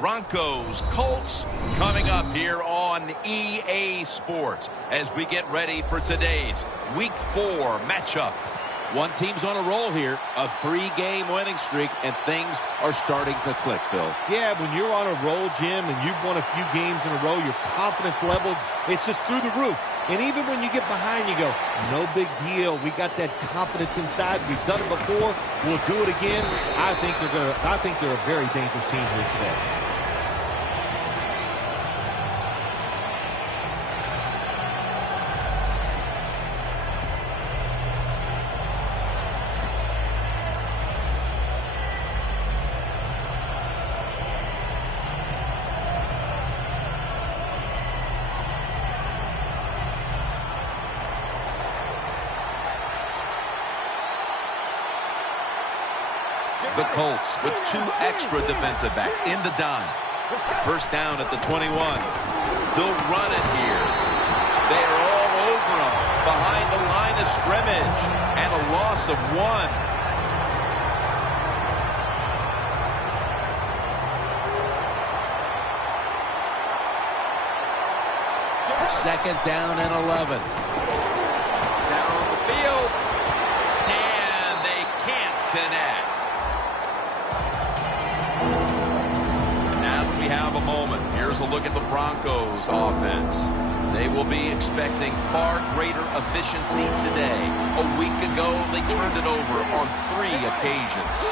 Broncos, Colts, coming up here on EA Sports as we get ready for today's Week 4 matchup. One team's on a roll here, a 3-game winning streak, and things are starting to click, Phil. Yeah, when you're on a roll, Jim, and you've won a few games in a row, your confidence level, it's just through the roof. And even when you get behind, you go, no big deal. We got that confidence inside. We've done it before. We'll do it again. I think they're a very dangerous team here today. The Colts with 2 extra defensive backs in the dime. First down at the 21. They'll run it here. They are all over them behind the line of scrimmage, and a loss of 1. Second down and 11. Down the field, and they can't connect. As we have a moment, here's a look at the Broncos offense. They will be expecting far greater efficiency today. A week ago, they turned it over on 3 occasions.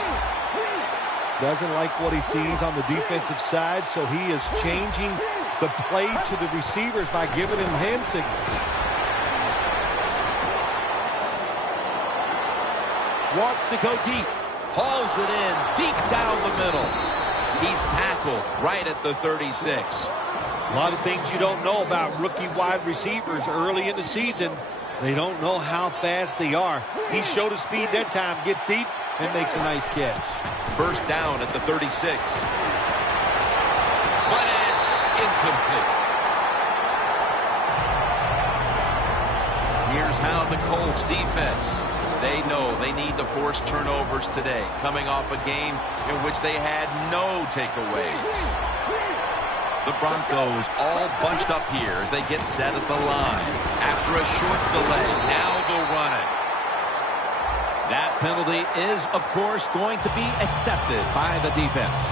Doesn't like what he sees on the defensive side, so he is changing the play to the receivers by giving him hand signals. Wants to go deep. Hauls it in deep down the middle. He's tackled right at the 36. A lot of things you don't know about rookie wide receivers early in the season. They don't know how fast they are. He showed his speed that time, gets deep, and makes a nice catch. First down at the 36. But it's incomplete. Here's how the Colts defense. They know they need to force turnovers today, coming off a game in which they had no takeaways. The Broncos all bunched up here as they get set at the line. After a short delay, now they'll run it. That penalty is, of course, going to be accepted by the defense.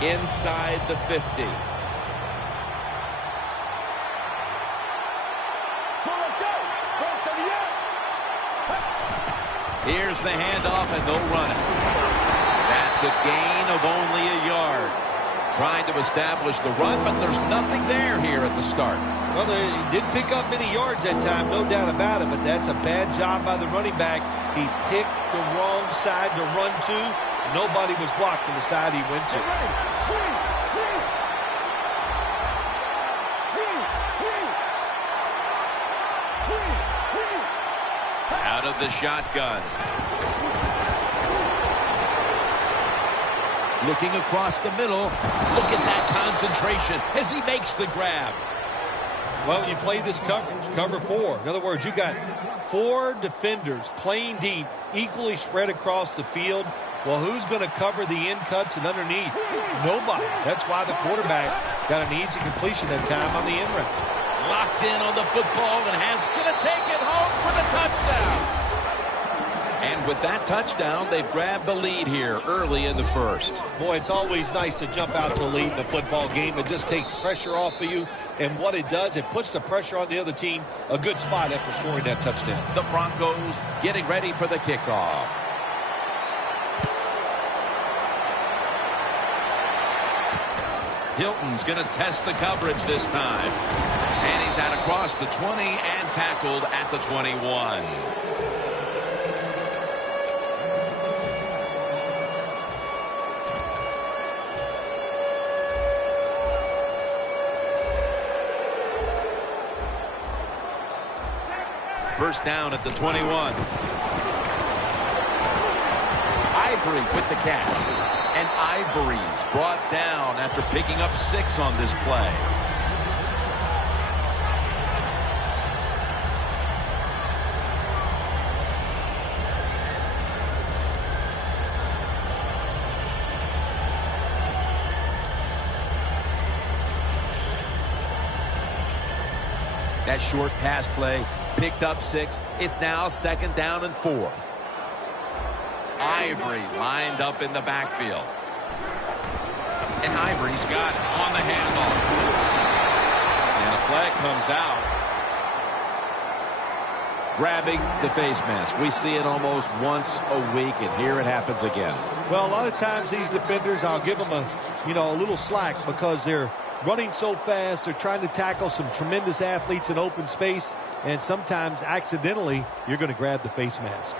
Inside the 50. Here's the handoff, and they'll run it. That's a gain of only a yard. Trying to establish the run, but there's nothing there here at the start. Well, they didn't pick up many yards that time, no doubt about it, but that's a bad job by the running back. He picked the wrong side to run to. Nobody was blocked on the side he went to. Out of the shotgun. Looking across the middle. Look at that concentration as he makes the grab. Well, you play this coverage, cover 4. In other words, you got 4 defenders playing deep, equally spread across the field. Well, who's going to cover the end cuts and underneath? Nobody. That's why the quarterback got an easy completion that time on the end route. Locked in on the football and has going to take it home for the touchdown. And with that touchdown, they've grabbed the lead here early in the first. Boy, it's always nice to jump out to a lead in a football game. It just takes pressure off of you. And what it does, it puts the pressure on the other team. A good spot after scoring that touchdown. The Broncos getting ready for the kickoff. Hilton's going to test the coverage this time. And he's out across the 20 and tackled at the 21. First down at the 21. Ivory with the catch. And Ivory's brought down after picking up 6 on this play. That short pass play picked up 6. It's now 2nd down and 4. Ivory lined up in the backfield. And Ivory's got it on the handoff. And a flag comes out. Grabbing the face mask. We see it almost once a week, and here it happens again. Well, a lot of times these defenders, I'll give them a little slack because they're running so fast. They're trying to tackle some tremendous athletes in open space, and sometimes accidentally you're going to grab the face mask.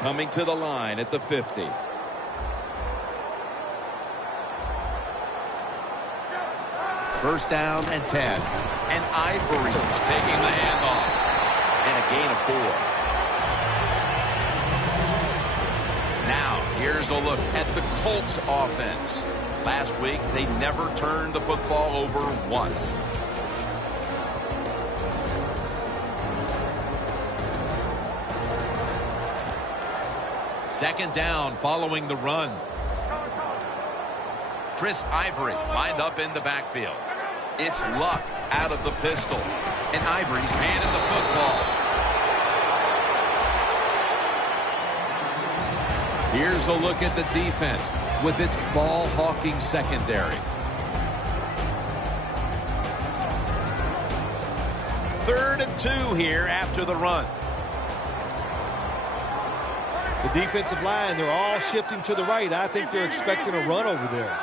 Coming to the line at the 50. First down and 10. And Ivory's taking the handoff. And a gain of 4. Now, here's a look at the Colts offense. Last week, they never turned the football over once. Second down following the run. Chris Ivory lined up in the backfield. It's Luck out of the pistol. And Ivory's handed the football. Here's a look at the defense with its ball-hawking secondary. 3rd and 2 here after the run. The defensive line, they're all shifting to the right. I think they're expecting a run over there.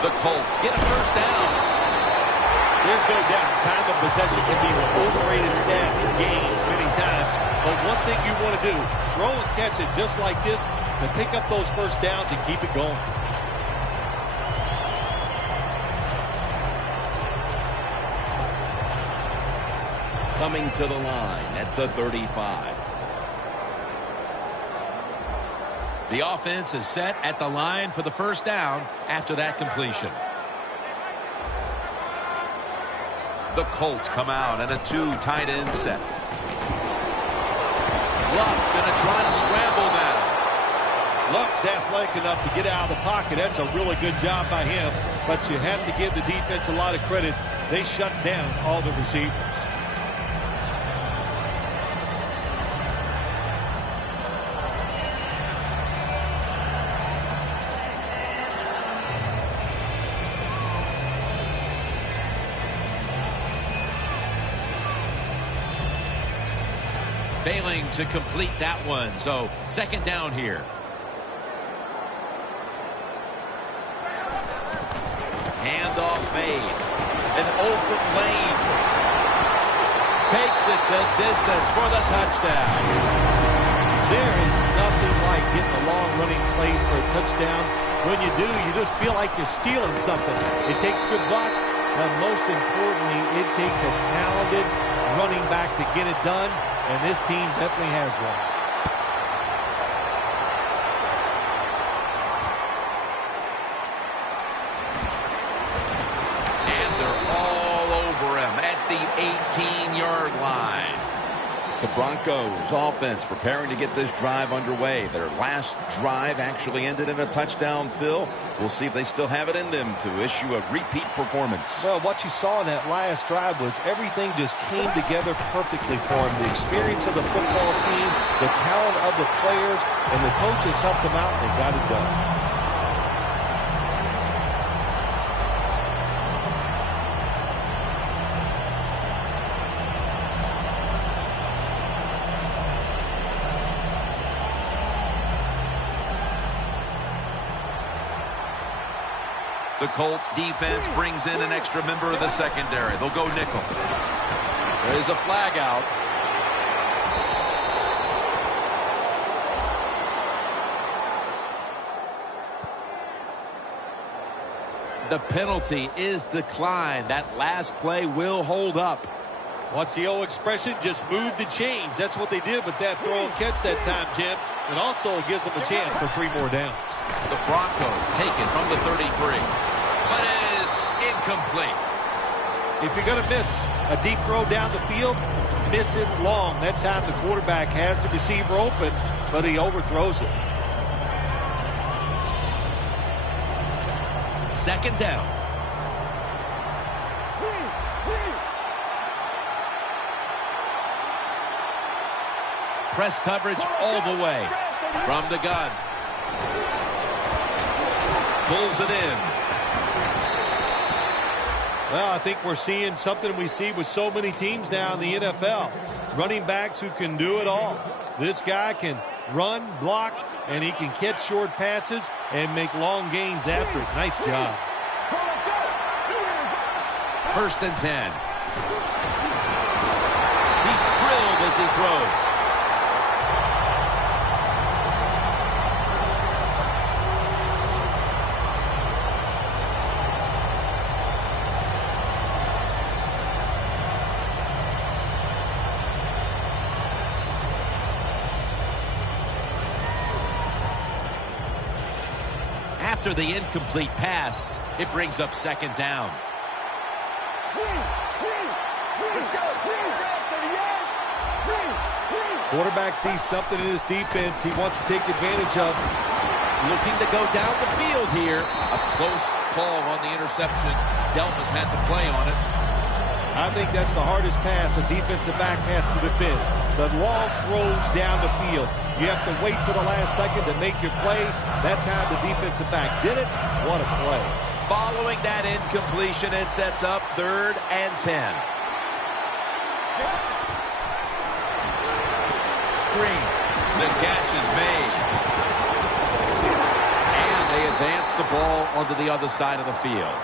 The Colts get a first down. There's no doubt time of possession can be an overrated stat in games many times. But one thing you want to do, throw and catch it just like this to pick up those first downs and keep it going. Coming to the line at the 35. The offense is set at the line for the first down after that completion. The Colts come out in a 2 tight end set. Luck gonna try to scramble now. Luck's athletic enough to get out of the pocket. That's a really good job by him. But you have to give the defense a lot of credit. They shut down all the receivers. Failing to complete that one. So, second down here. Handoff made. An open lane. Takes it the distance for the touchdown. There is nothing like getting a long running play for a touchdown. When you do, you just feel like you're stealing something. It takes good blocks, but most importantly, it takes a talented running back to get it done. And this team definitely has one. And they're all over him at the 18-yard line. The Broncos offense preparing to get this drive underway. Their last drive actually ended in a touchdown, Phil. We'll see if they still have it in them to issue a repeat performance. Well, what you saw in that last drive was everything just came together perfectly for them. The experience of the football team, the talent of the players, and the coaches helped them out, and they got it done. The Colts defense brings in an extra member of the secondary. They'll go nickel. There's a flag out. The penalty is declined. That last play will hold up. What's the old expression? Just move the chains. That's what they did with that throw and catch that time, Jim. And also gives them a chance for 3 more downs. The Broncos take it from the 33. But it's incomplete. If you're going to miss a deep throw down the field, miss it long. That time the quarterback has the receiver open, but he overthrows it. second down. Press coverage all the way from the gun. Pulls it in. Well, I think we're seeing something we see with so many teams now in the NFL. Running backs who can do it all. This guy can run, block, and he can catch short passes and make long gains after it. Nice job. 1st and 10. He's drilled as he throws. After the incomplete pass, it brings up second down. Quarterback sees something in his defense he wants to take advantage of. Looking to go down the field here. A close call on the interception. Delmas had the play on it. I think that's the hardest pass a defensive back has to defend. The long throws down the field. You have to wait till the last second to make your play. That time the defensive back did it. What a play. Following that incompletion, it sets up 3rd and 10. Screen. The catch is made. And they advance the ball onto the other side of the field.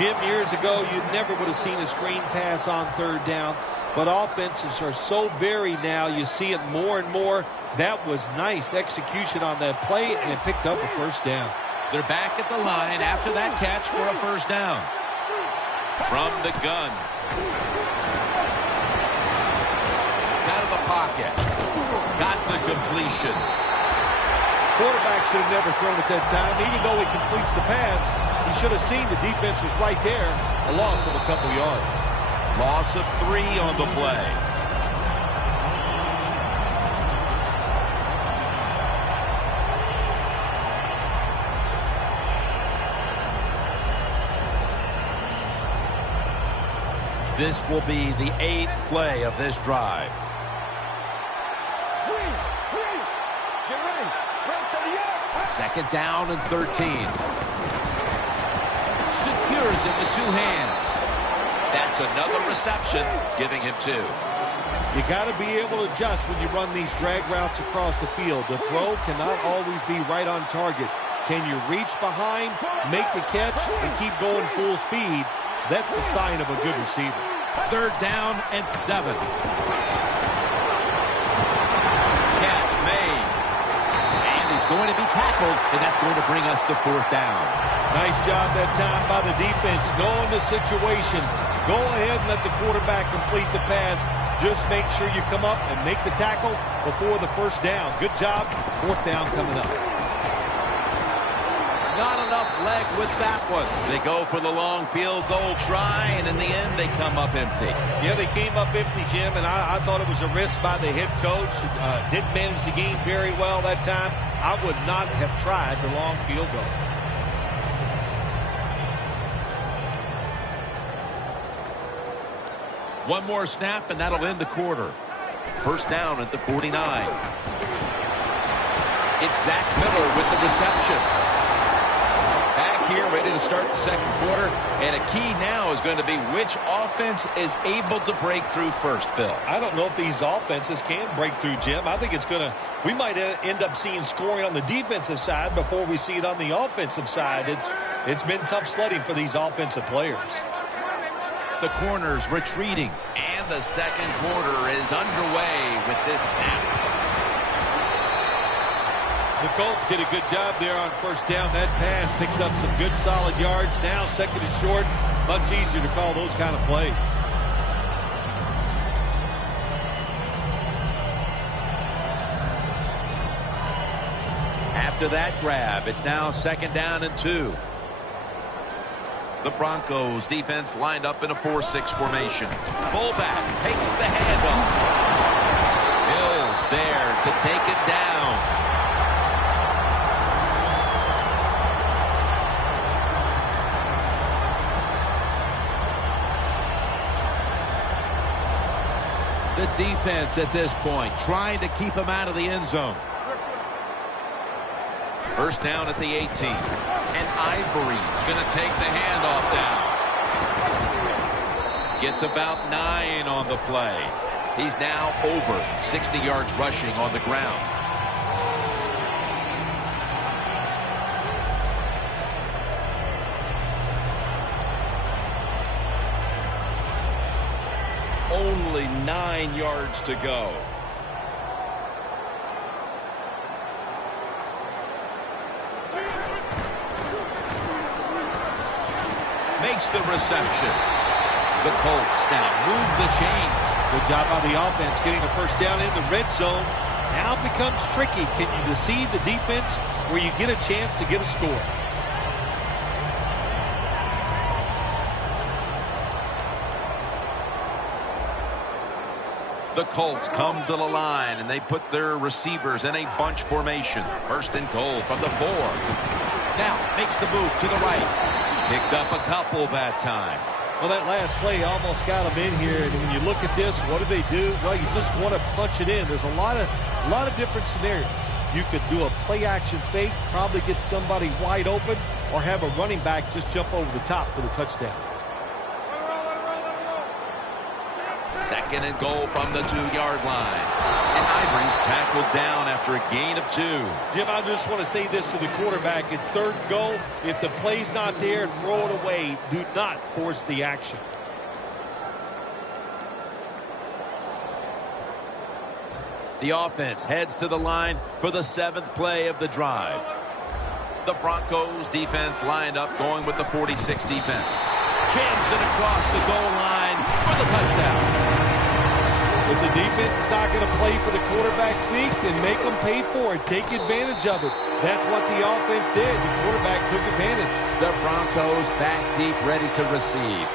Jim, years ago, you never would have seen a screen pass on 3rd down. But offenses are so varied now. You see it more and more. That was nice execution on that play, and it picked up a 1st down. They're back at the line after that catch for a 1st down. From the gun. Out of the pocket. Got the completion. Quarterback should have never thrown it that time. Even though he completes the pass, he should have seen the defense was right there. A loss of a couple yards. Loss of 3 on the play. This will be the 8th play of this drive. Second down and 13. Secures it with 2 hands. That's another reception, giving him 2. You got to be able to adjust when you run these drag routes across the field. The throw cannot always be right on target. Can you reach behind, make the catch, and keep going full speed? That's the sign of a good receiver. 3rd down and 7. Catch made. And he's going to be tackled, and that's going to bring us to 4th down. Nice job that time by the defense, knowing the situation. Go ahead and let the quarterback complete the pass. Just make sure you come up and make the tackle before the 1st down. Good job. 4th down coming up. Not enough leg with that one. They go for the long field goal try, and in the end, they come up empty. Yeah, they came up empty, Jim, and I thought it was a risk by the head coach. Didn't manage the game very well that time. I would not have tried the long field goal. One more snap, and that'll end the quarter. 1st down at the 49. It's Zach Miller with the reception. Back here, ready to start the 2nd quarter. And a key now is going to be which offense is able to break through first, Phil. I don't know if these offenses can break through, Jim. I think we might end up seeing scoring on the defensive side before we see it on the offensive side. It's been tough sledding for these offensive players. The corners retreating. And the 2nd quarter is underway with this snap. The Colts did a good job there on 1st down. That pass picks up some good solid yards. Now 2nd and short. Much easier to call those kind of plays. After that grab, it's now 2nd down and 2. The Broncos defense lined up in a 4-6 formation. Fullback takes the handoff. Hill's there to take it down. The defense at this point trying to keep him out of the end zone. First down at the 18. And Ivory's going to take the handoff down. Gets about 9 on the play. He's now over 60 yards rushing on the ground. Only 9 yards to go. Makes the reception. The Colts now move the chains. Good job by the offense getting a first down in the red zone. Now it becomes tricky. Can you deceive the defense where you get a chance to get a score? The Colts come to the line, and they put their receivers in a bunch formation. First and goal from the 4. Now makes the move to the right. Picked up a couple that time. Well, that last play almost got them in here. And when you look at this, what do? Well, you just want to punch it in. There's a lot of different scenarios. You could do a play-action fake, probably get somebody wide open, or have a running back just jump over the top for the touchdown. Second and goal from the 2-yard line. And Ivory's tackled down after a gain of 2. Jim, I just want to say this to the quarterback. It's third and goal. If the play's not there, throw it away. Do not force the action. The offense heads to the line for the 7th play of the drive. The Broncos defense lined up going with the 46 defense. Jams it across the goal line for the touchdown. If the defense is not going to play for the quarterback sneak, then make them pay for it. Take advantage of it. That's what the offense did. The quarterback took advantage. The Broncos back deep, ready to receive.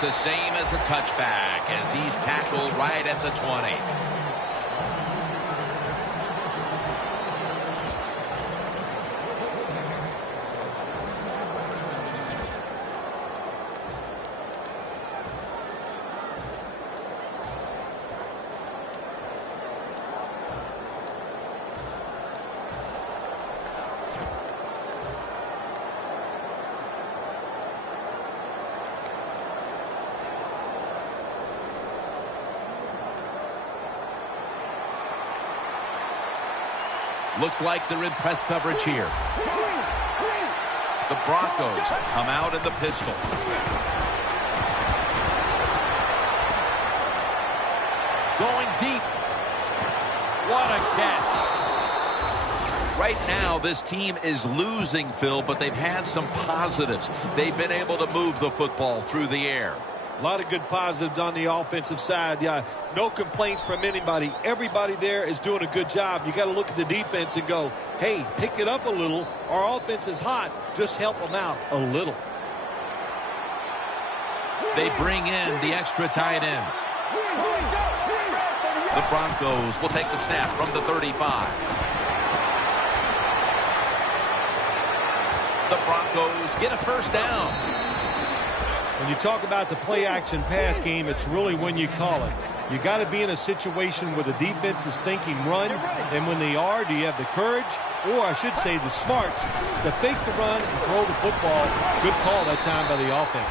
The same as a touchback as he's tackled right at the 20. Looks like they're in press coverage here. The Broncos come out in the pistol. Going deep. What a catch. Right now, this team is losing, Phil, but they've had some positives. They've been able to move the football through the air. A lot of good positives on the offensive side. Yeah, no complaints from anybody. Everybody there is doing a good job. You got to look at the defense and go, hey, pick it up a little. Our offense is hot. Just help them out a little. They bring in the extra tight end. The Broncos will take the snap from the 35. The Broncos get a first down. When you talk about the play-action pass game, it's really when you call it. You got to be in a situation where the defense is thinking run, and when they are, do you have the courage, or I should say the smarts, to fake the run and throw the football? Good call that time by the offense.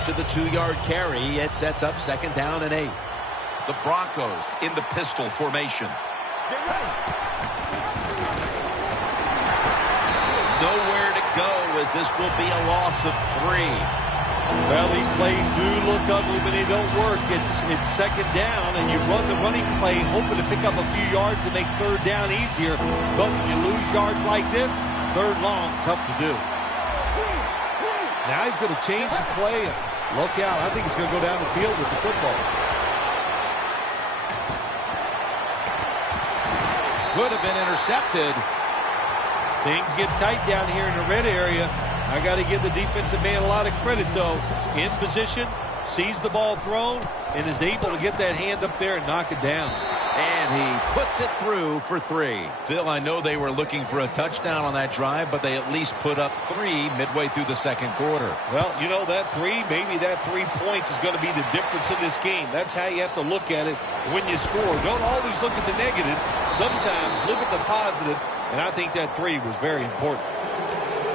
After the 2-yard carry, it sets up second down and 8. The Broncos in the pistol formation. Nowhere to go as this will be a loss of 3. Well, these plays do look ugly, but they don't work. It's second down, and you run the running play hoping to pick up a few yards to make third down easier. But when you lose yards like this, third long, tough to do. Now he's going to change the play. Look out. I think he's going to go down the field with the football. could have been intercepted. Things get tight down here in the red area. I got to give the defensive man a lot of credit, though. In position, sees the ball thrown, and is able to get that hand up there and knock it down. And he puts it through for 3. Phil, I know they were looking for a touchdown on that drive, but they at least put up 3 midway through the second quarter. Well, you know, that 3, maybe that 3 points is going to be the difference in this game. That's how you have to look at it when you score. Don't always look at the negative. Sometimes look at the positive, and I think that 3 was very important.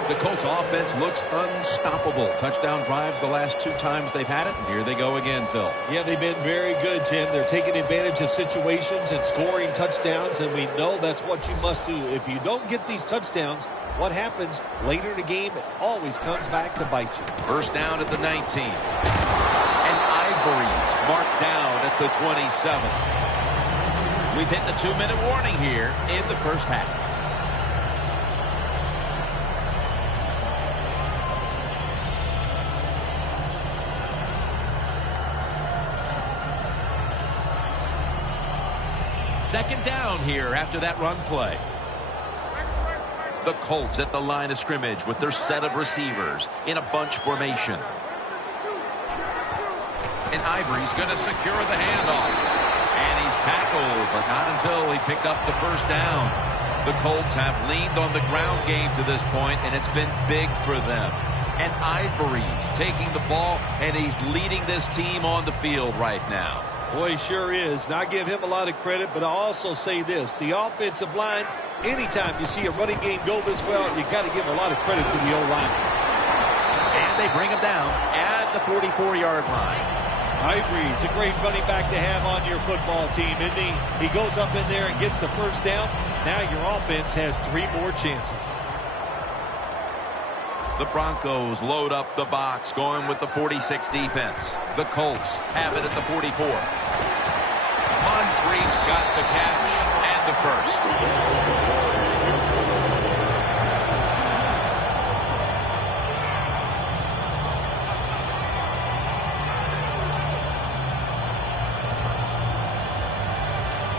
The Colts offense looks unstoppable. Touchdown drives the last 2 times they've had it. And here they go again, Phil. Yeah, they've been very good, Jim. They're taking advantage of situations and scoring touchdowns, and we know that's what you must do. If you don't get these touchdowns, what happens later in the game, it always comes back to bite you. First down at the 19. And Ivory's marked down at the 27. We've hit the 2-minute warning here in the first half. Second down here after that run play. The Colts at the line of scrimmage with their set of receivers in a bunch formation. And Ivory's going to secure the handoff. And he's tackled, but not until he picked up the first down. The Colts have leaned on the ground game to this point, and it's been big for them. And Ivory's taking the ball, and he's leading this team on the field right now. Boy, he sure is. And I give him a lot of credit, but I'll also say this. The offensive line, anytime you see a running game go this well, you got to give a lot of credit to the O-line. And they bring him down at the 44-yard line. Ivory's a great running back to have on your football team, isn't he? He goes up in there and gets the first down. Now your offense has 3 more chances. The Broncos load up the box, going with the 46 defense. The Colts have it at the 44. Moncrief's got the catch and the first.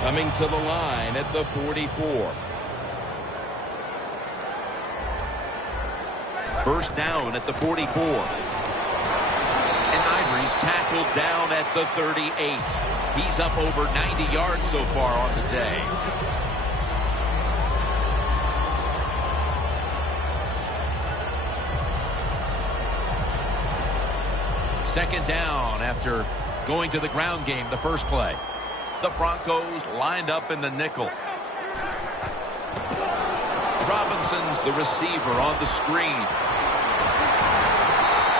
Coming to the line at the 44. First down at the 44. And Ivory's tackled down at the 38. He's up over 90 yards so far on the day. Second down after going to the ground game the first play. The Broncos lined up in the nickel. Robinson's the receiver on the screen.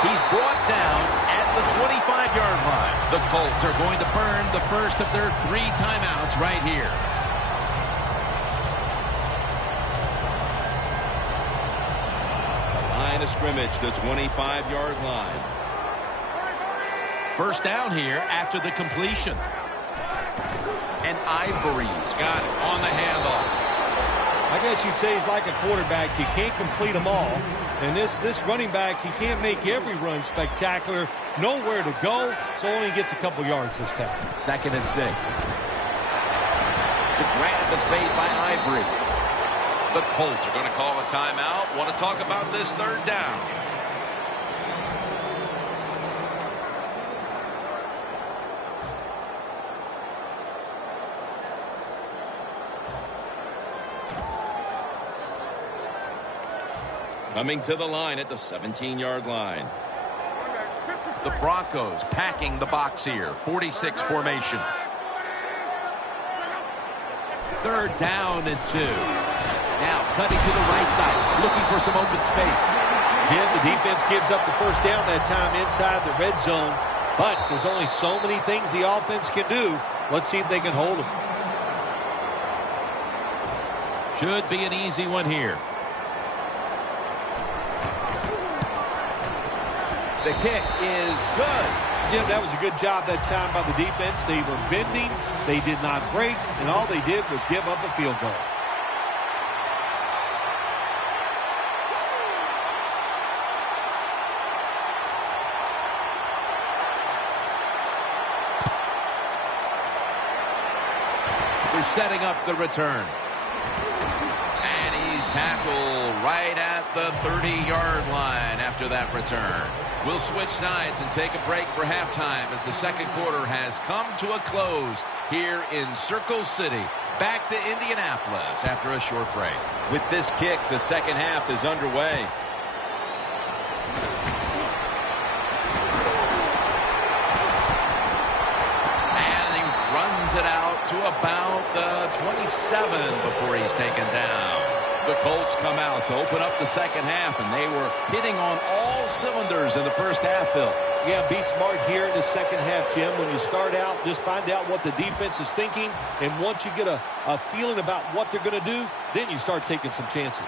He's brought down at the 25-yard line. The Colts are going to burn the first of their 3 timeouts right here. The line of scrimmage, the 25-yard line. First down here after the completion. And Ivory's got it on the handoff. I guess you'd say he's like a quarterback. You can't complete them all. And this running back, he can't make every run spectacular. Nowhere to go, so only gets a couple yards this time. Second and 6. The grab is made by Ivory. The Colts are going to call a timeout. Want to talk about this third down. Coming to the line at the 17-yard line. The Broncos packing the box here. 46 formation. Third down and 2. Now cutting to the right side, looking for some open space. Jim, the defense gives up the first down that time inside the red zone. But there's only so many things the offense can do. Let's see if they can hold them. Should be an easy one here. The kick is good. Jim, that was a good job that time by the defense. They were bending, they did not break, and all they did was give up a field goal. They're setting up the return. He's tackled right at the 30-yard line after that return. We'll switch sides and take a break for halftime as the second quarter has come to a close here in Circle City. Back to Indianapolis after a short break. With this kick, the second half is underway. And he runs it out to about the 27 before he's taken down. The Colts come out to open up the second half, and they were hitting on all cylinders in the first half, Phil. Yeah, be smart here in the second half, Jim. When you start out, just find out what the defense is thinking, and once you get a feeling about what they're going to do, then you start taking some chances.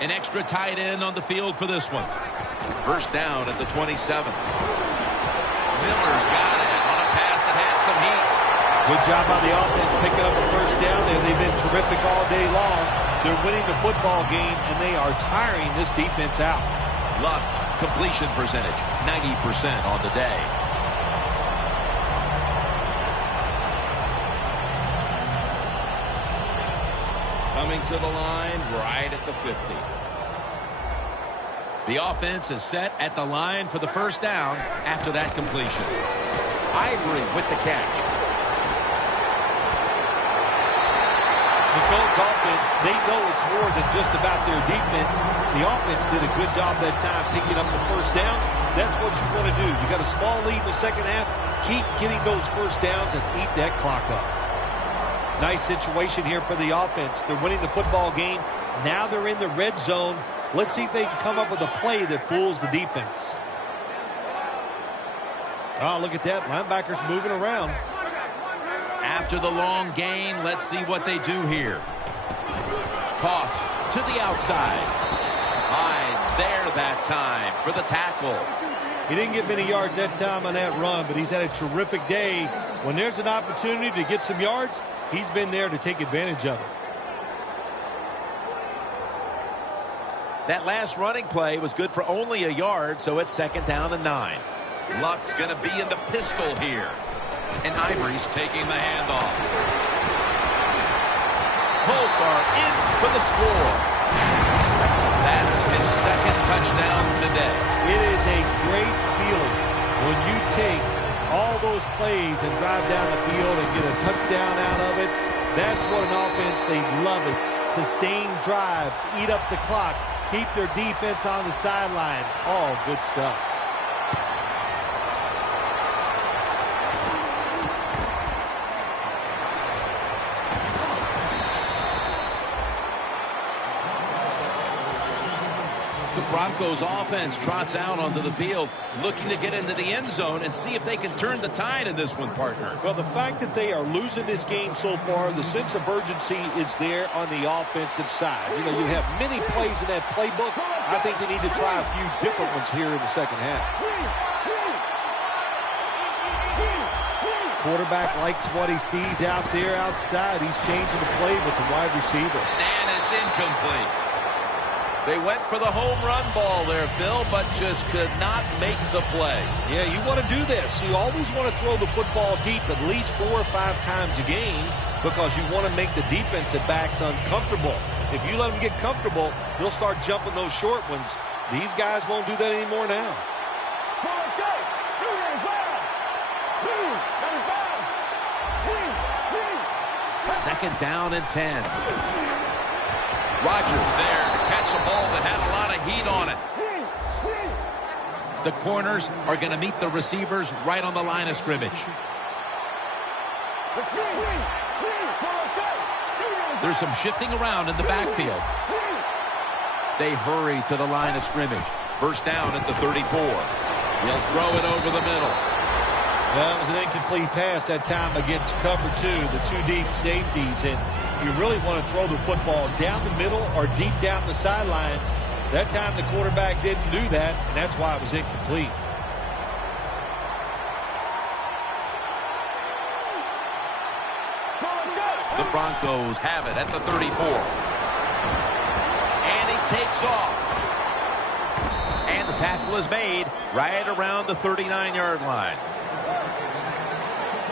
An extra tight end on the field for this one. First down at the 27. Miller's got it on a pass that had some heat. Good job by the offense picking up a first down there. They've been terrific all day long. They're winning the football game, and they are tiring this defense out. Luck, completion percentage, 90% on the day. Coming to the line right at the 50. The offense is set at the line for the first down after that completion. Ivory with the catch. The Colts offense, they know it's more than just about their defense. The offense did a good job that time picking up the first down. That's what you want to do. You got a small lead in the second half. Keep getting those first downs and eat that clock up. Nice situation here for the offense. They're winning the football game. Now they're in the red zone. Let's see if they can come up with a play that fools the defense. Oh, look at that. Linebackers moving around. After the long gain, let's see what they do here. Toss to the outside. Hides there that time for the tackle. He didn't get many yards that time on that run, but he's had a terrific day. When there's an opportunity to get some yards, he's been there to take advantage of it. That last running play was good for only a yard, so it's second down and 9. Luck's going to be in the pistol here. And Ivory's taking the handoff. Colts are in for the score. That's his second touchdown today. It is a great feeling when you take all those plays and drive down the field and get a touchdown out of it. That's what an offense, they love it. Sustained drives, eat up the clock, keep their defense on the sideline. All good stuff. The Broncos offense trots out onto the field, looking to get into the end zone and see if they can turn the tide in this one, partner. Well, the fact that they are losing this game so far, the sense of urgency is there on the offensive side. You know, you have many plays in that playbook. I think they need to try a few different ones here in the second half. Quarterback likes what he sees out there outside. He's changing the play with the wide receiver. And it's incomplete. They went for the home run ball there, Phil, but just could not make the play. Yeah, you want to do this. You always want to throw the football deep at least 4 or 5 times a game because you want to make the defensive backs uncomfortable. If you let them get comfortable, they'll start jumping those short ones. These guys won't do that anymore now. Second down and 10. Rodgers there to catch a ball that had a lot of heat on it. The corners are going to meet the receivers right on the line of scrimmage. There's some shifting around in the backfield. They hurry to the line of scrimmage. First down at the 34. He'll throw it over the middle. That was an incomplete pass that time against cover 2, the 2 deep safeties. And you really want to throw the football down the middle or deep down the sidelines. That time the quarterback didn't do that, and that's why it was incomplete. The Broncos have it at the 34. And he takes off. And the tackle is made right around the 39-yard line.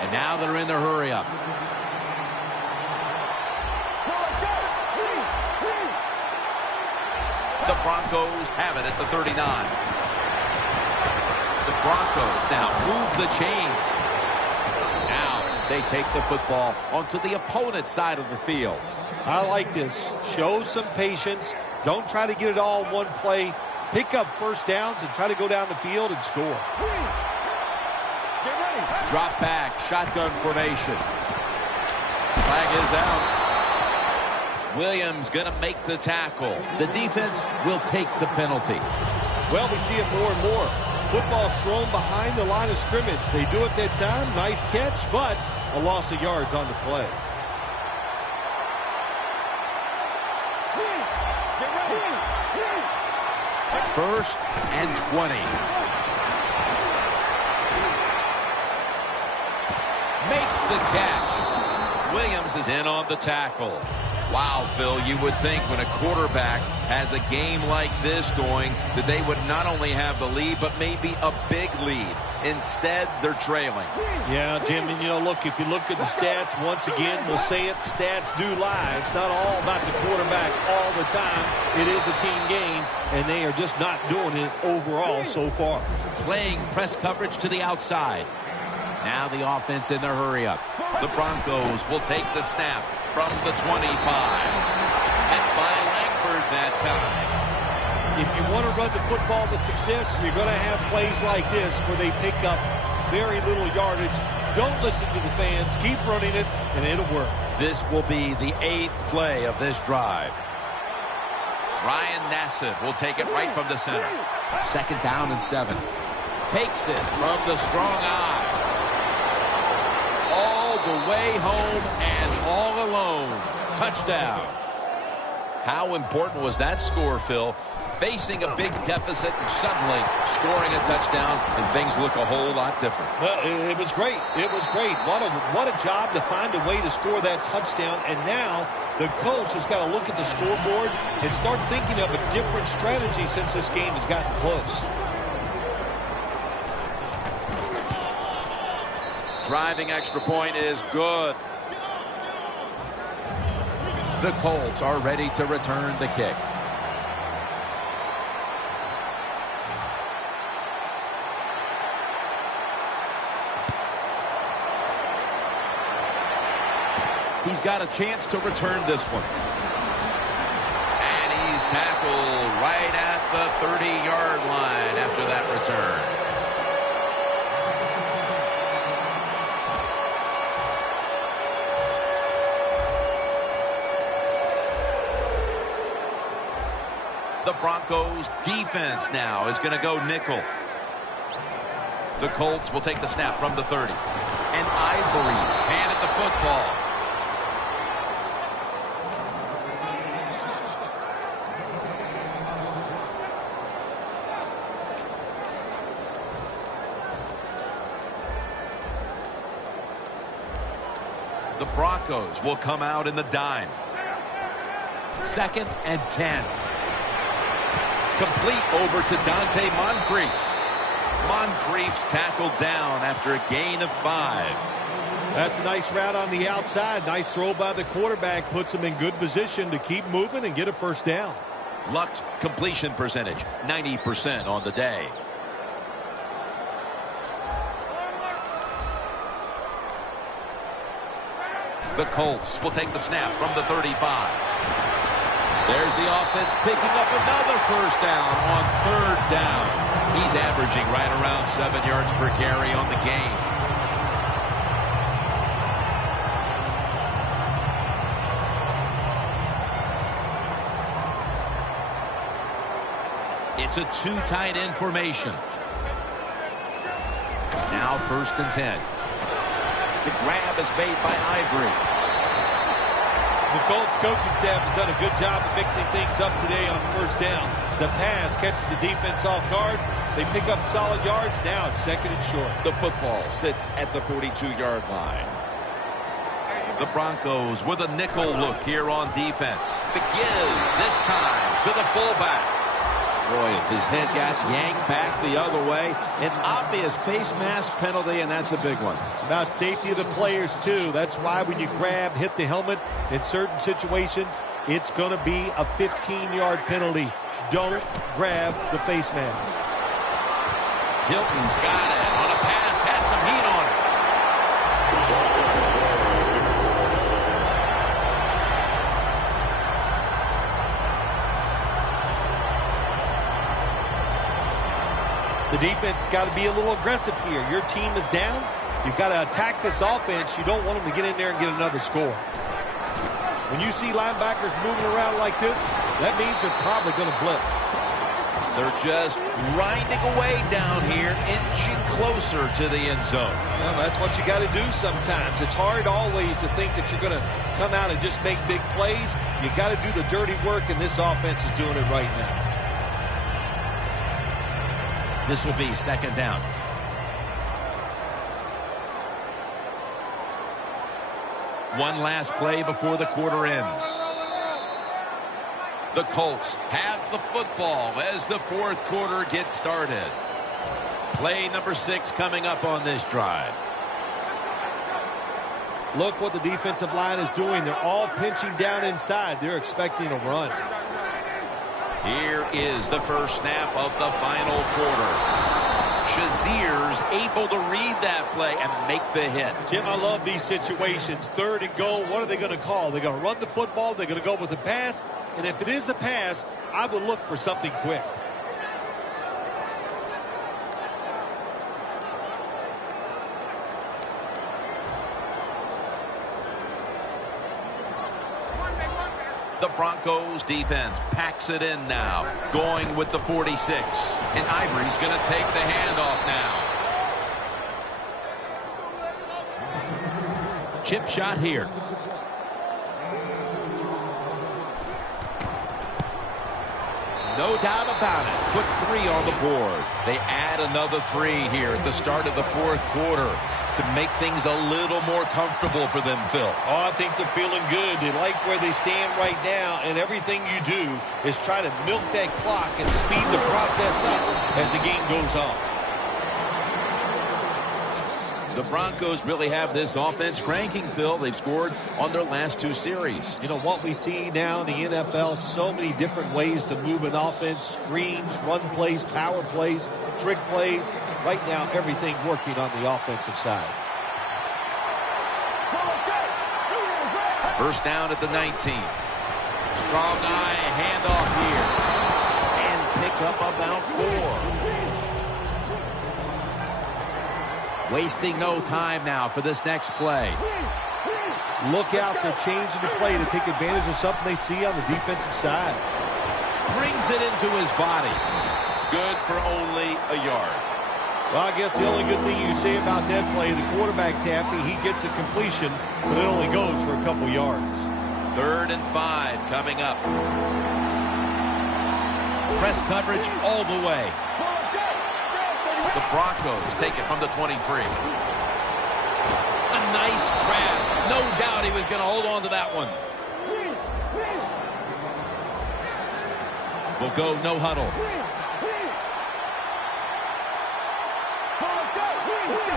And Now they're in the hurry-up. The Broncos have it at the 39. The Broncos now move the chains. Now they take the football onto the opponent's side of the field. I like this. Show some patience. Don't try to get it all in one play. Pick up first downs and try to go down the field and score. Drop back, shotgun formation. Flag is out. Williams going to make the tackle. The defense will take the penalty. Well, we see it more and more. Football's thrown behind the line of scrimmage. They do it that time. Nice catch, but a loss of yards on the play. First and 20. Makes the catch. Williams is in on the tackle. Wow, Phil, you would think when a quarterback has a game like this going that they would not only have the lead, but maybe a big lead. Instead, they're trailing. Yeah, Jim, and look, if you look at the stats, once again, we'll say it, stats do lie. It's not all about the quarterback all the time. It is a team game, and they are just not doing it overall so far. Playing press coverage to the outside. Now the offense in their hurry-up. The Broncos will take the snap from the 25. And by Langford that time. If you want to run the football with success, you're going to have plays like this where they pick up very little yardage. Don't listen to the fans. Keep running it, and it'll work. This will be the 8th play of this drive. Ryan Nassib will take it right from the center. 2nd down and 7. Takes it from the strong eye. All the way home and all alone. Touchdown. How important was that score, Phil? Facing a big deficit and suddenly scoring a touchdown, and things look a whole lot different. Well, it was great. It was great. What a job to find a way to score that touchdown. And now the coach has got to look at the scoreboard and start thinking of a different strategy since this game has gotten close. Driving extra point is good. The Colts are ready to return the kick. He's got a chance to return this one. And he's tackled right at the 30-yard line after that return. The Broncos defense now is going to go nickel. The Colts will take the snap from the 30. And Ivory's handed the football. The Broncos will come out in the dime. 2nd and 10. Complete over to Dante Moncrief. Moncrief's tackled down after a gain of 5. That's a nice route on the outside. Nice throw by the quarterback. Puts him in good position to keep moving and get a first down. Lucked completion percentage, 90% on the day. The Colts will take the snap from the 35. There's the offense picking up another first down on 3rd down. He's averaging right around 7 yards per carry on the game. It's a 2 tight end formation. Now 1st and 10. The grab is made by Ivory. The Colts coaching staff has done a good job of mixing things up today on 1st down. The pass catches the defense off guard. They pick up solid yards. Now it's 2nd and short. The football sits at the 42-yard line. The Broncos with a nickel look here on defense. The give this time to the fullback. Boy, his head got yanked back the other way. An obvious face mask penalty, and that's a big one. It's about safety of the players, too. That's why when you grab, hit the helmet in certain situations, it's going to be a 15-yard penalty. Don't grab the face mask. Hilton's got it on a pass, had some heat on it. The defense has got to be a little aggressive here. Your team is down. You've got to attack this offense. You don't want them to get in there and get another score. When you see linebackers moving around like this, that means they're probably going to blitz. They're just grinding away down here, inching closer to the end zone. Well, that's what you got to do sometimes. It's hard always to think that you're going to come out and just make big plays. You got to do the dirty work, and this offense is doing it right now. This will be second down. One last play before the quarter ends. The Colts have the football as the fourth quarter gets started. Play number 6 coming up on this drive. Look what the defensive line is doing. They're all pinching down inside. They're expecting a run. Here is the first snap of the final quarter. Shazier's able to read that play and make the hit. Jim, I love these situations. Third and goal, what are they going to call? They're going to run the football. They're going to go with a pass. And if it is a pass, I would look for something quick. The Broncos defense packs it in now, going with the 46. And Ivory's going to take the handoff now. Chip shot here. No doubt about it. Put 3 on the board. They add another 3 here at the start of the fourth quarter to make things a little more comfortable for them, Phil. Oh, I think they're feeling good. They like where they stand right now, and everything you do is try to milk that clock and speed the process up as the game goes on. The Broncos really have this offense cranking, Phil. They've scored on their last 2 series. You know, what we see now in the NFL, so many different ways to move an offense, screens, run plays, power plays, trick plays. Right now, everything working on the offensive side. First down at the 19. Strong eye, handoff here. And pick up about 4. Wasting no time now for this next play. Look out, they're changing the play to take advantage of something they see on the defensive side. Brings it into his body. Good for only a yard. Well, I guess the only good thing you say about that play, the quarterback's happy. He gets a completion, but it only goes for a couple yards. 3rd and 5 coming up. Press coverage all the way. The Broncos take it from the 23. A nice grab. No doubt he was going to hold on to that one. We'll go no huddle.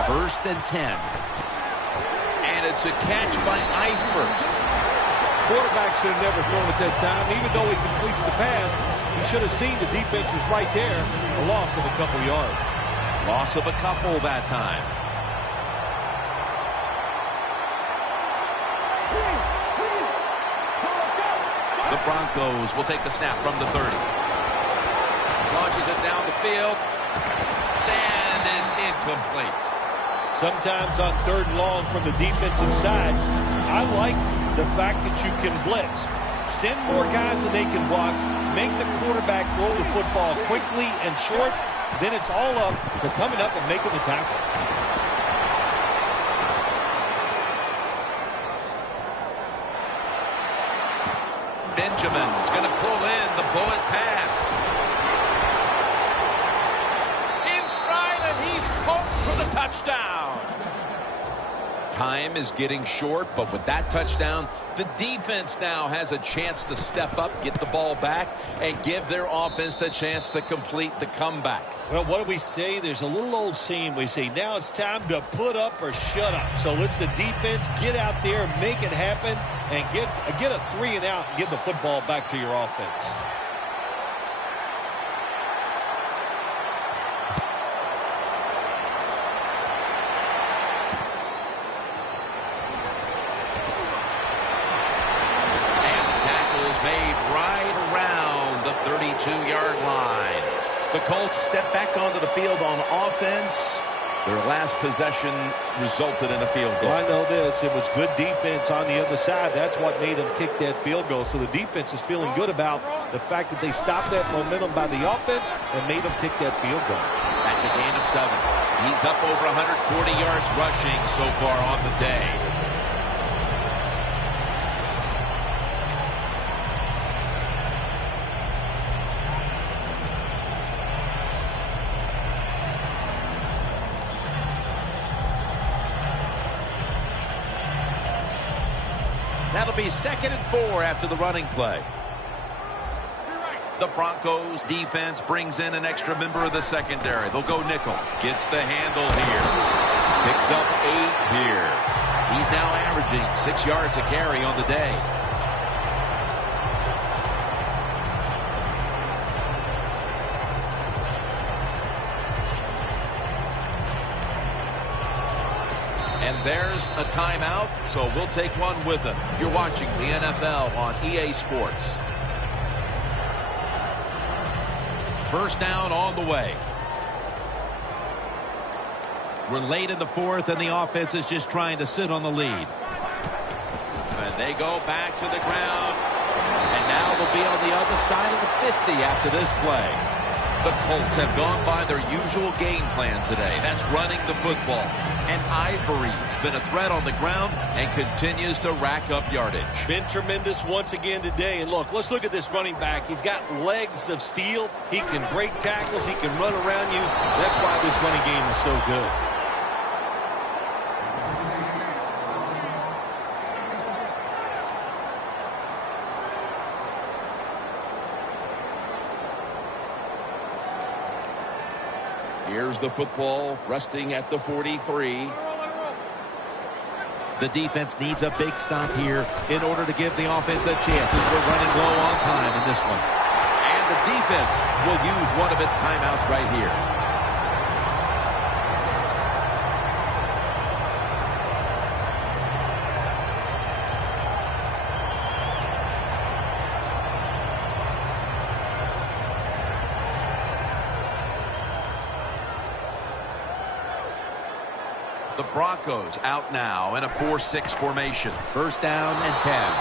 First and 10. And it's a catch by Eifert. Quarterback should have never thrown at that time. Even though he completes the pass, he should have seen the defense was right there. A loss of a couple yards. Loss of a couple that time. The Broncos will take the snap from the 30. Launches it down the field. And it's incomplete. Sometimes on 3rd and long from the defensive side, I like the fact that you can blitz. Send more guys than they can block. Make the quarterback throw the football quickly and short. Then it's all up to coming up and making the tackle. Benjamin's going to pull in the bullet pass. In stride, and he's home for the touchdown. Time is getting short, but with that touchdown, the defense now has a chance to step up, get the ball back, and give their offense the chance to complete the comeback. Well, what do we say? There's a little old saying we say, now it's time to put up or shut up. So let's the defense get out there, make it happen, and get a 3 and out and give the football back to your offense. Made right around the 32-yard line. The Colts step back onto the field on offense. Their last possession resulted in a field goal. Well, I know this. It was good defense on the other side. That's what made them kick that field goal. So the defense is feeling good about the fact that they stopped that momentum by the offense and made them kick that field goal. That's a gain of 7. He's up over 140 yards rushing so far on the day. That'll be 2nd and 4 after the running play. The Broncos defense brings in an extra member of the secondary. They'll go nickel. Gets the handle here. Picks up 8 here. He's now averaging 6 yards a carry on the day. And there's a timeout, so we'll take one with them. You're watching the NFL on EA Sports. First down on the way. We're late in the 4th, and the offense is just trying to sit on the lead. And they go back to the ground. And now they'll be on the other side of the 50 after this play. The Colts have gone by their usual game plan today. That's running the football. And Ivory's been a threat on the ground and continues to rack up yardage. Been tremendous once again today. And look, let's look at this running back. He's got legs of steel. He can break tackles. He can run around you. That's why this running game is so good. Here's the football resting at the 43. The defense needs a big stop here in order to give the offense a chance as we're running low on time in this one. And the defense will use one of its timeouts right here. The Broncos out now in a 4-6 formation. First down and 10.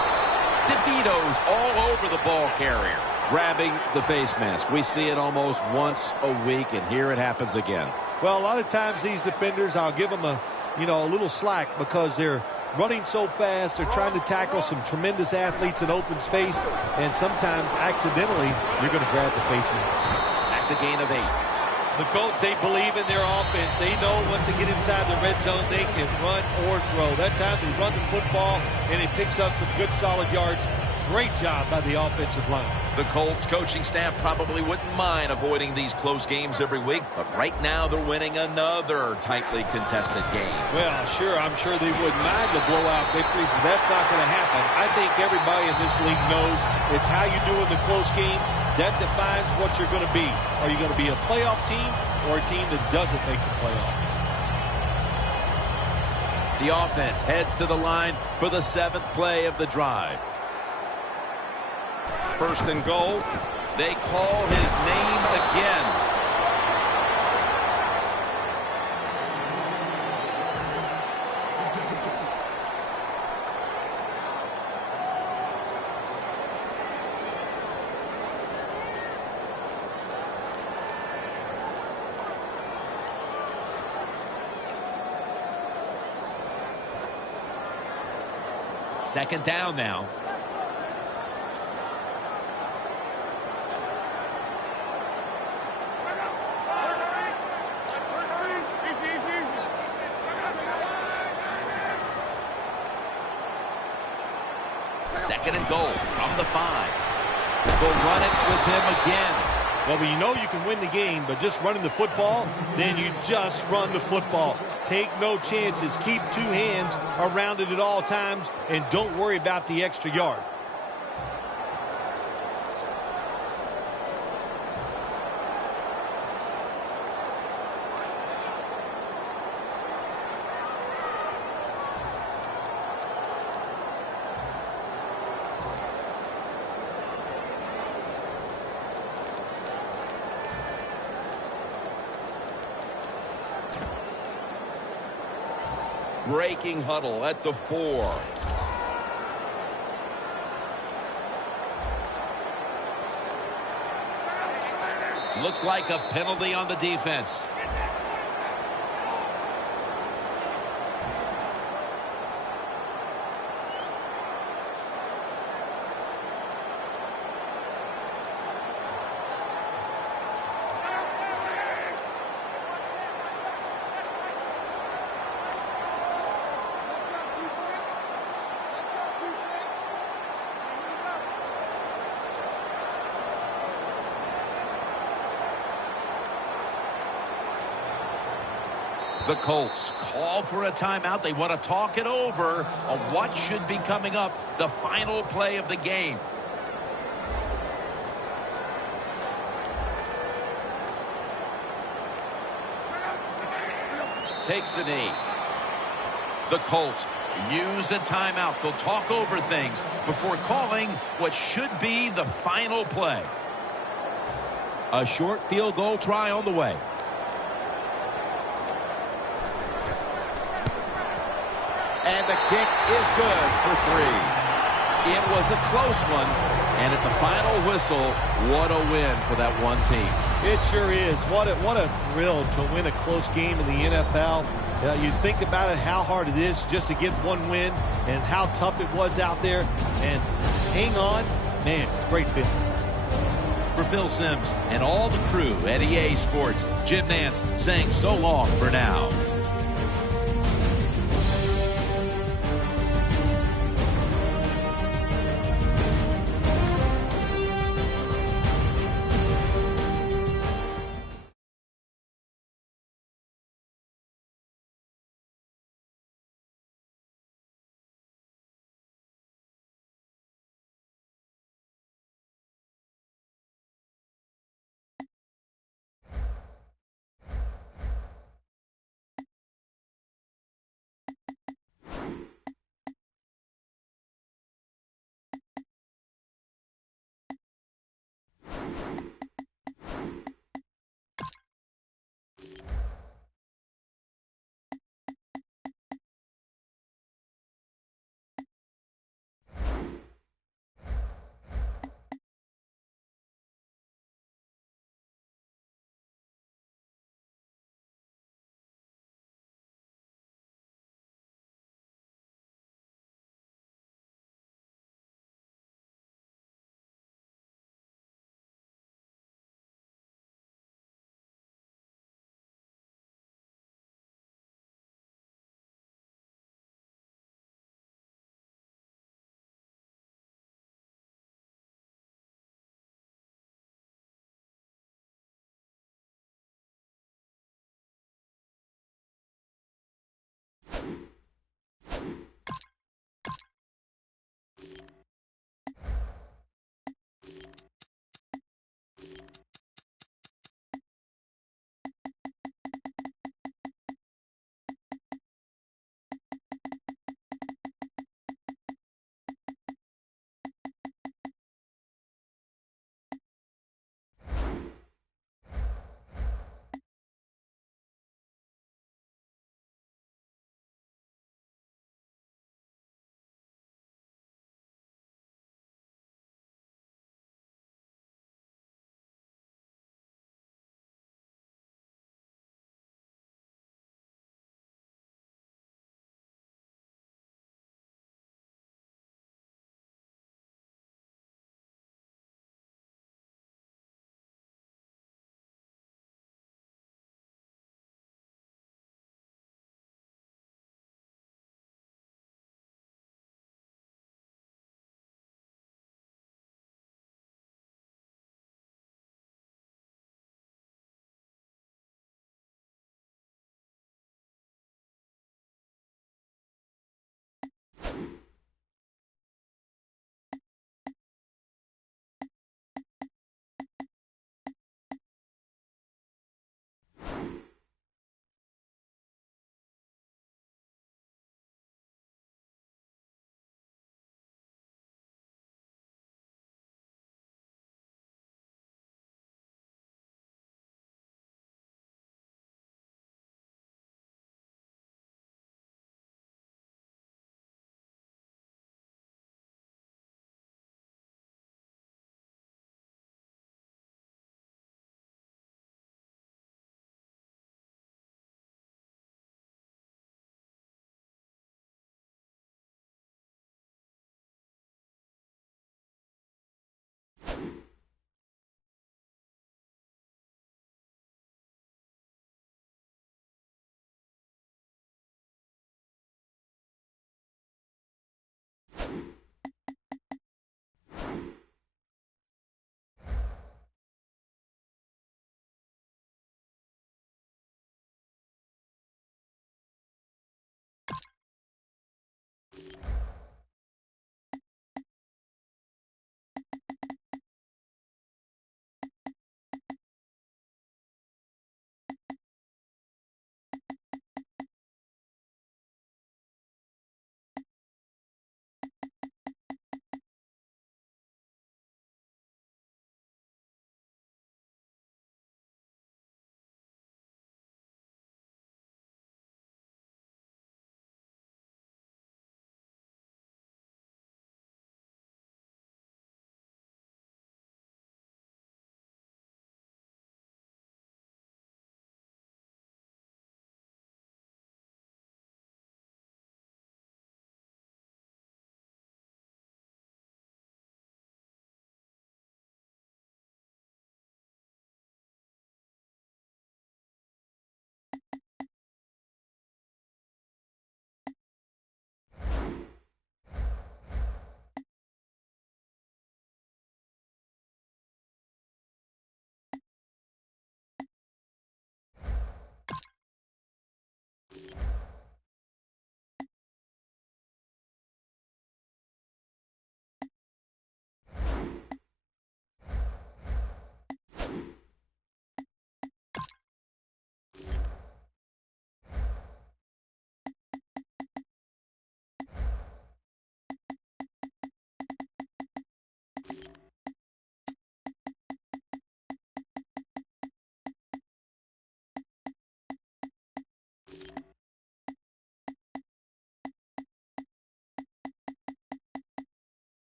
DeVito's all over the ball carrier. Grabbing the face mask. We see it almost once a week, and here it happens again. Well, a lot of times these defenders, I'll give them a little slack because they're running so fast. They're trying to tackle some tremendous athletes in open space, and sometimes accidentally you're going to grab the face mask. That's a gain of 8. The Colts, they believe in their offense. They know once they get inside the red zone, they can run or throw. That time they run the football, and it picks up some good, solid yards. Great job by the offensive line. The Colts coaching staff probably wouldn't mind avoiding these close games every week, but right now they're winning another tightly contested game. Well, sure, I'm sure they wouldn't mind the blowout victories, but that's not going to happen. I think everybody in this league knows it's how you do in the close game. That defines what you're going to be. Are you going to be a playoff team or a team that doesn't make the playoffs? The offense heads to the line for the 7th play of the drive. First and goal. They call his name again. Second down now. 2nd and goal from the 5. They'll run it with him again. Well, you know you can win the game, but just running the football, then you just run the football. Take no chances. Keep 2 hands around it at all times, and don't worry about the extra yard. Breaking huddle at the 4. Looks like a penalty on the defense. The Colts call for a timeout. They want to talk it over on what should be coming up, the final play of the game. Takes the knee. The Colts use a timeout. They'll talk over things before calling what should be the final play. A short field goal try on the way. And the kick is good for 3. It was a close one. And at the final whistle, what a win for that one team. It sure is. What a thrill to win a close game in the NFL. You think about it, how hard it is just to get one win and how tough it was out there. And hang on, man, great feeling. For Phil Simms and all the crew at EA Sports, Jim Nance saying so long for now.